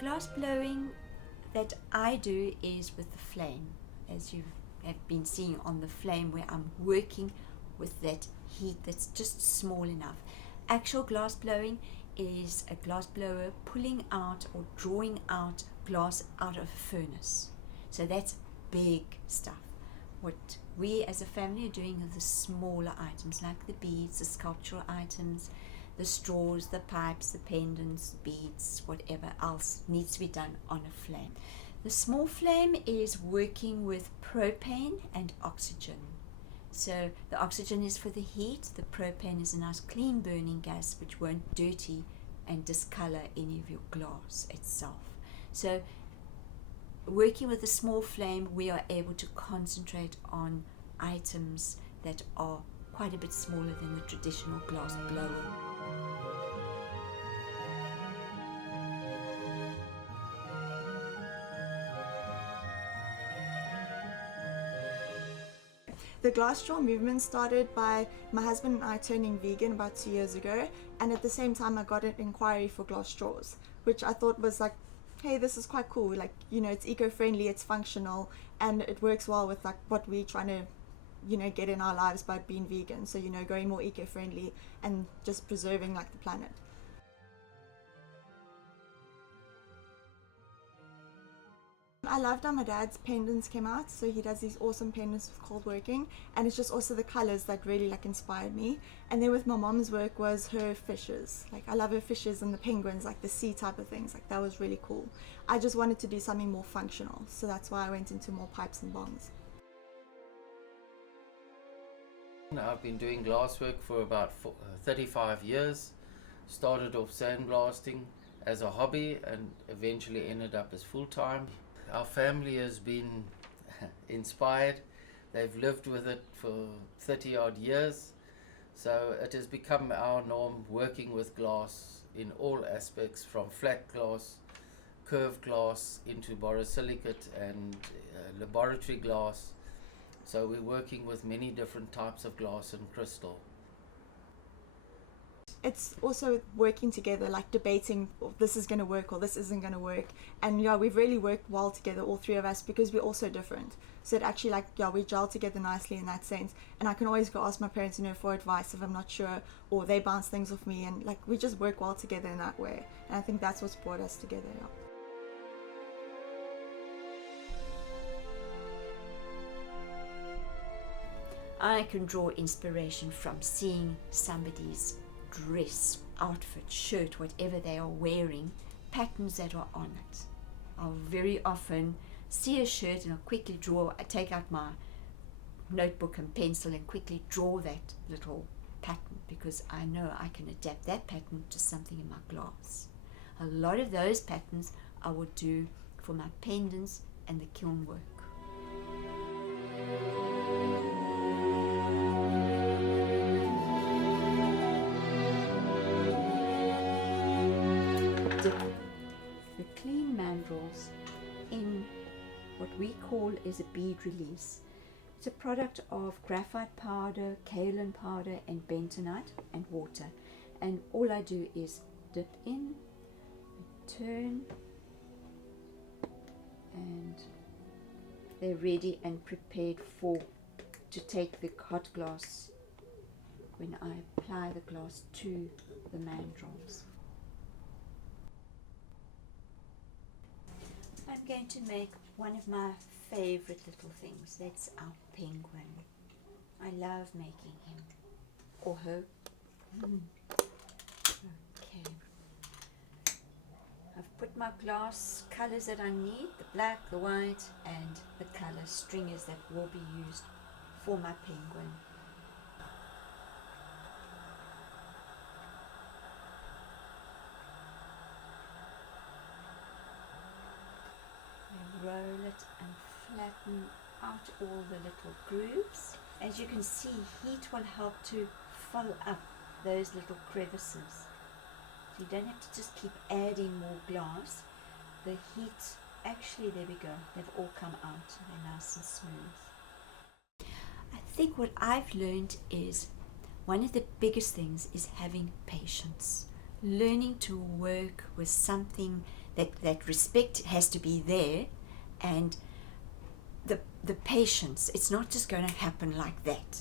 glass blowing that I do is with the flame, as you have been seeing on the flame, where I'm working with that heat that's just small enough. Actual glass blowing is a glass blower pulling out or drawing out glass out of a furnace. So that's big stuff. What we as a family are doing are the smaller items, like the beads, the sculptural items, the straws, the pipes, the pendants, beads, whatever else needs to be done on a flame. The small flame is working with propane and oxygen. So the oxygen is for the heat, the propane is a nice clean burning gas which won't dirty and discolor any of your glass itself. So working with a small flame, we are able to concentrate on items that are quite a bit smaller than the traditional glass blower. The glass straw movement started by my husband and I turning vegan about 2 years ago, and at the same time I got an inquiry for glass straws, which I thought was like, hey, this is quite cool, like, you know, it's eco-friendly, it's functional, and it works well with like what we're trying to, you know, get in our lives by being vegan. So, you know, going more eco-friendly and just preserving like the planet. I loved how my dad's pendants came out. So he does these awesome pendants with cold working, and it's just also the colors that really like inspired me. And then with my mom's work was her fishes. Like, I love her fishes and the penguins, like the sea type of things. Like, that was really cool. I just wanted to do something more functional, so that's why I went into more pipes and bongs. I've been doing glasswork for about 35 years. Started off sandblasting as a hobby and eventually ended up as full-time. Our family has been inspired. They've lived with it for 30 odd years. So it has become our norm working with glass in all aspects, from flat glass, curved glass, into borosilicate and laboratory glass. So we're working with many different types of glass and crystal. It's also working together, like debating, oh, this is going to work or this isn't going to work. And yeah, we've really worked well together, all three of us, because we're all so different. So it actually, like, yeah, we gel together nicely in that sense. And I can always go ask my parents, you know, for advice if I'm not sure, or they bounce things off me, and like, we just work well together in that way. And I think that's what's brought us together. Yeah. I can draw inspiration from seeing somebody's dress, outfit, shirt, whatever they are wearing, patterns that are on it. I'll very often see a shirt and I'll quickly draw, I take out my notebook and pencil and quickly draw that little pattern, because I know I can adapt that pattern to something in my glass. A lot of those patterns I would do for my pendants and the kiln work. Dip the clean mandrels in what we call is a bead release. It's a product of graphite powder, kaolin powder and bentonite and water, and all I do is dip in, turn, and they're ready and prepared to take the hot glass when I apply the glass to the mandrels. I'm going to make one of my favorite little things. That's our penguin. I love making him or her. Okay. I've put my glass colors that I need, the black, the white, and the color stringers that will be used for my penguin. I roll it and flatten out all the little grooves. As you can see, heat will help to fill up those little crevices. So you don't have to just keep adding more glass. The heat, actually, there we go, they've all come out. They're nice and smooth. I think what I've learned is one of the biggest things is having patience. Learning to work with something that respect has to be there, and the patience. It's not just going to happen like that.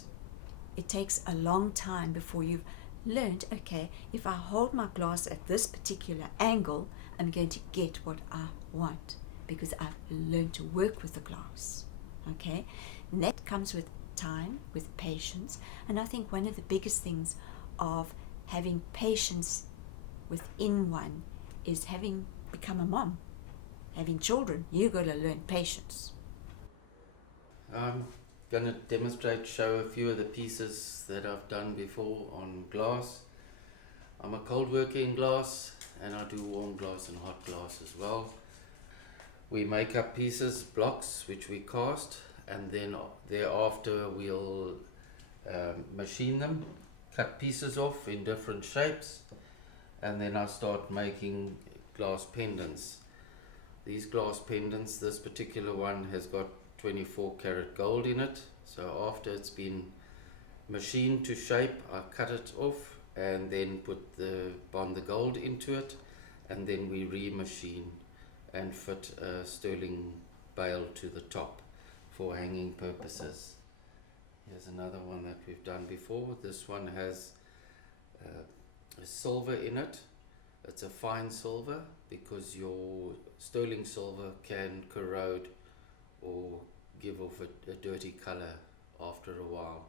It takes a long time before you've learned, okay, if I hold my glass at this particular angle, I'm going to get what I want because I've learned to work with the glass. Okay, and that comes with time, with patience. And I think one of the biggest things of having patience within one is having become a mom, having children. You've got to learn patience. I'm going to show a few of the pieces that I've done before on glass. I'm a cold worker in glass, and I do warm glass and hot glass as well. We make up pieces, blocks, which we cast, and then thereafter we'll machine them, cut pieces off in different shapes, and then I start making glass pendants. These glass pendants, this particular one has got 24 karat gold in it, so after it's been machined to shape, I cut it off and then bond the gold into it, and then we remachine and fit a sterling bale to the top for hanging purposes. Here's another one that we've done before. This one has silver in it. It's a fine silver because your sterling silver can corrode or give off a dirty color after a while.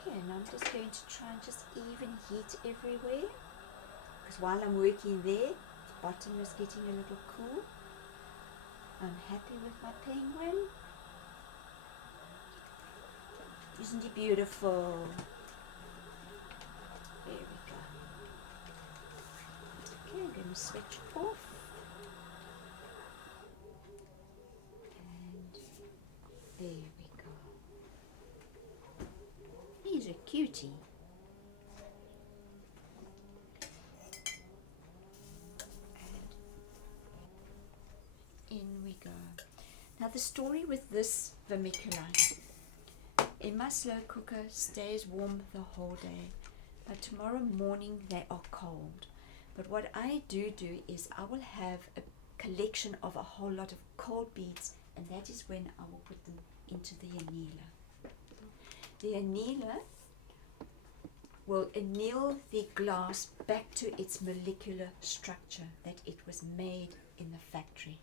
Okay, and I'm just going to try and just even heat everywhere, because while I'm working there, the bottom is getting a little cool. I'm happy with my penguin. Isn't he beautiful? There we go. Okay, I'm going to switch off. And there we go. He's a cutie. And in we go. Now the story with this vermiculite. In my slow cooker stays warm the whole day, but tomorrow morning they are cold. But what I do is I will have a collection of a whole lot of cold beads, and that is when I will put them into the annealer. The annealer will anneal the glass back to its molecular structure that it was made in the factory.